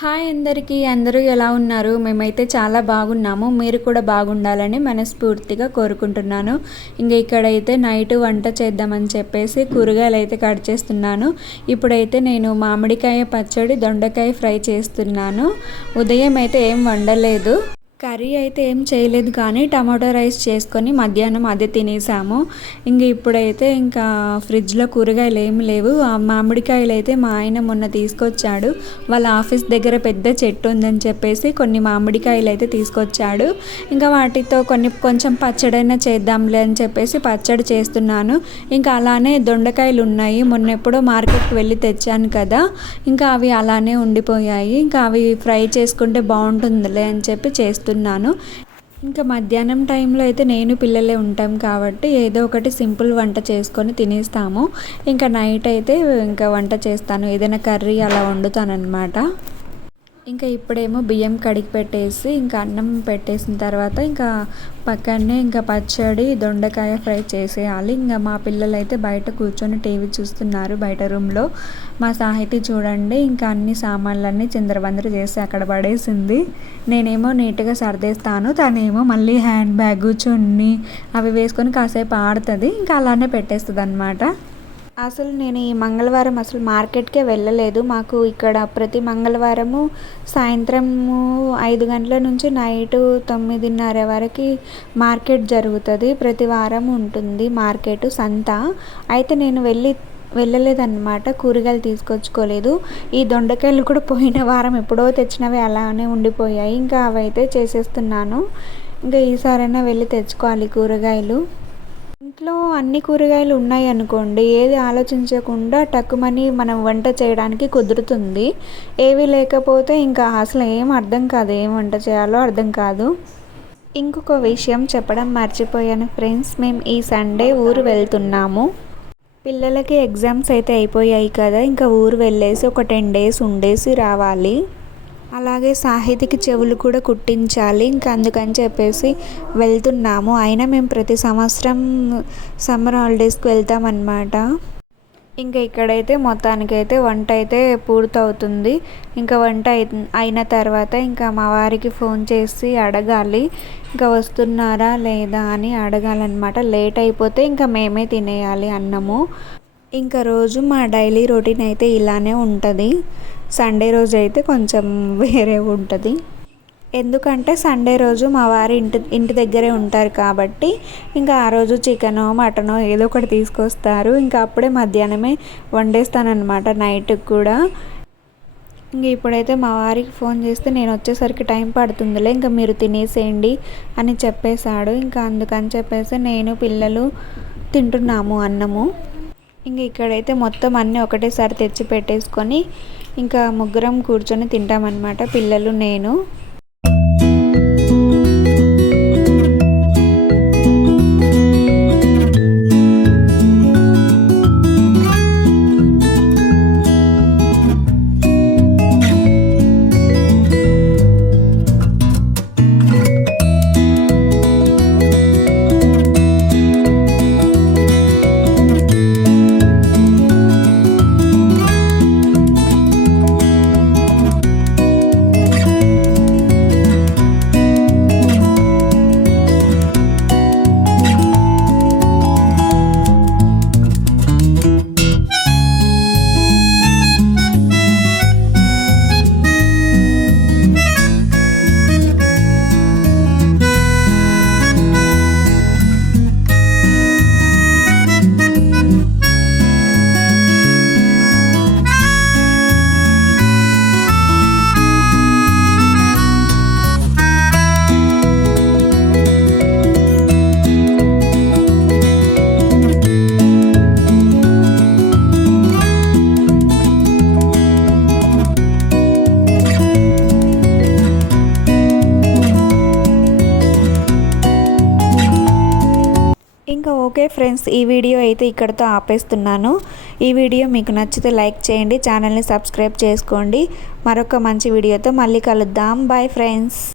Hi అందరికీ, అందరూ ఎలా ఉన్నారు? మేమైతే చాలా బాగున్నాము. మీరు కూడా బాగుండాలని మనస్ఫూర్తిగా కోరుకుంటున్నాను. ఇక్కడైతే నైట్ వంట చేద్దామని చెప్పేసి కూరగాయలు అయితే కట్ చేస్తున్నాను. ఇప్పుడైతే నేను మామిడికాయ పచ్చడి, దొండకాయ ఫ్రై చేస్తున్నాను. ఉదయం అయితే ఏం వండలేదు, కర్రీ అయితే ఏం చేయలేదు, కానీ టమాటో రైస్ చేసుకొని మధ్యాహ్నం అదే తినేసాము. ఇప్పుడైతే ఫ్రిడ్జ్లో కూరగాయలు ఏమి లేవు. ఆ మామిడికాయలు అయితే మా ఆయన మొన్న తీసుకొచ్చాడు. వాళ్ళ ఆఫీస్ దగ్గర పెద్ద చెట్టు ఉందని చెప్పేసి కొన్ని మామిడికాయలు అయితే తీసుకొచ్చాడు. వాటితో కొంచెం పచ్చడైనా చేద్దాంలే అని చెప్పేసి పచ్చడి చేస్తున్నాను. అలానే దొండకాయలు ఉన్నాయి, మొన్న ఎప్పుడో మార్కెట్కి వెళ్ళి తెచ్చాను కదా, అవి అలానే ఉండిపోయాయి. అవి ఫ్రై చేసుకుంటే బాగుంటుందిలే అని చెప్పి చేస్తున్నాను. మధ్యాహ్నం టైంలో అయితే నేను పిల్లలే ఉంటాం కాబట్టి ఏదో ఒకటి సింపుల్ వంట చేసుకొని తినేస్తాము. నైట్ అయితే వంట చేస్తాను, ఏదైనా కర్రీ అలా వండుతానన్నమాట. ఇప్పుడేమో బియ్యం కడిగి పెట్టేసి అన్నం పెట్టేసిన తర్వాత పక్కనే పచ్చడి, దొండకాయ ఫ్రై చేసేయాలి. మా పిల్లలు అయితే బయట కూర్చొని టీవీ చూస్తున్నారు బయట రూమ్లో. మా సాహితి చూడండి అన్ని సామాన్లన్నీ చిందరబందర చేసి అక్కడ పడేసింది. నేనేమో నీట్గా సర్దేస్తాను, తనేమో మళ్ళీ హ్యాండ్ బ్యాగ్, చున్నీ అవి వేసుకొని కాసేపు ఆడుతుంది, అలానే పెట్టేస్తుంది అన్నమాట. అసలు నేను ఈ మంగళవారం అసలు మార్కెట్కే వెళ్ళలేదు. మాకు ఇక్కడ ప్రతి మంగళవారము సాయంత్రము 5 గంటల నుంచి నైటు 9:30 వరకు మార్కెట్ జరుగుతుంది. ప్రతి వారం ఉంటుంది మార్కెట్, సంత. అయితే నేను వెళ్ళలేదన్నమాట, కూరగాయలు తీసుకొచ్చుకోలేదు. ఈ దొండకాయలు కూడా పోయిన వారం ఎప్పుడో తెచ్చినవి అలానే ఉండిపోయాయి. అవైతే చేసేస్తున్నాను. ఈసారైనా వెళ్ళి తెచ్చుకోవాలి కూరగాయలు. ఇంట్లో అన్ని కూరగాయలు ఉన్నాయి అనుకోండి, ఏది ఆలోచించకుండా టక్కుమని మనం వంట చేయడానికి కుదురుతుంది. ఏవి లేకపోతే అసలు ఏం అర్థం కాదు, ఏం వంట చేయాలో అర్థం కాదు. ఇంకొక విషయం చెప్పడం మర్చిపోయాను ఫ్రెండ్స్, మేము ఈ సండే ఊరు వెళ్తున్నాము. పిల్లలకి ఎగ్జామ్స్ అయితే అయిపోయాయి కదా, ఊరు వెళ్ళేసి ఒక 10 days ఉండేసి రావాలి. అలాగే సాహితికి చెవులు కూడా కుట్టించాలి. అందుకని చెప్పేసి వెళ్తున్నాము. అయినా మేము ప్రతి సంవత్సరం సమ్మర్ హాలిడేస్కి వెళ్తామన్నమాట. ఇక్కడైతే మొత్తానికైతే వంట అయితే పూర్తవుతుంది. వంట అయిన తర్వాత మా వారికి ఫోన్ చేసి అడగాలి వస్తున్నారా లేదా అని అడగాలన్నమాట. లేట్ అయిపోతే మేమే తినేయాలి అన్నము. రోజు మా డైలీ రొటీన్ అయితే ఇలానే ఉంటుంది. సండే రోజు అయితే కొంచెం వేరే ఉంటుంది. ఎందుకంటే సండే రోజు మా వారు ఇంటి దగ్గరే ఉంటారు కాబట్టి ఆ రోజు చికెనో మటనో ఏదో ఒకటి తీసుకొస్తారు. అప్పుడే మధ్యాహ్నమే వండేస్తానన్నమాట నైట్కి కూడా. ఇప్పుడైతే మా వారికి ఫోన్ చేస్తే నేను వచ్చేసరికి టైం పడుతుందిలే, మీరు తినేసేయండి అని చెప్పేశాడు. అందుకని చెప్పేసి నేను పిల్లలు తింటున్నాము అన్నము. ఇక్కడైతే మొత్తం అన్నీ ఒకటేసారి తెచ్చి పెట్టేసుకొని ముగ్గురం కూర్చొని తింటామన్నమాట, పిల్లలు నేను. ఓకే ఫ్రెండ్స్, ఈ వీడియో అయితే ఇక్కడితో ఆపేస్తున్నాను. ఈ వీడియో మీకు నచ్చితే లైక్ చేయండి, ఛానల్ని సబ్స్క్రైబ్ చేసుకోండి. మరొక మంచి వీడియోతో మళ్ళీ కలుద్దాం. Bye friends.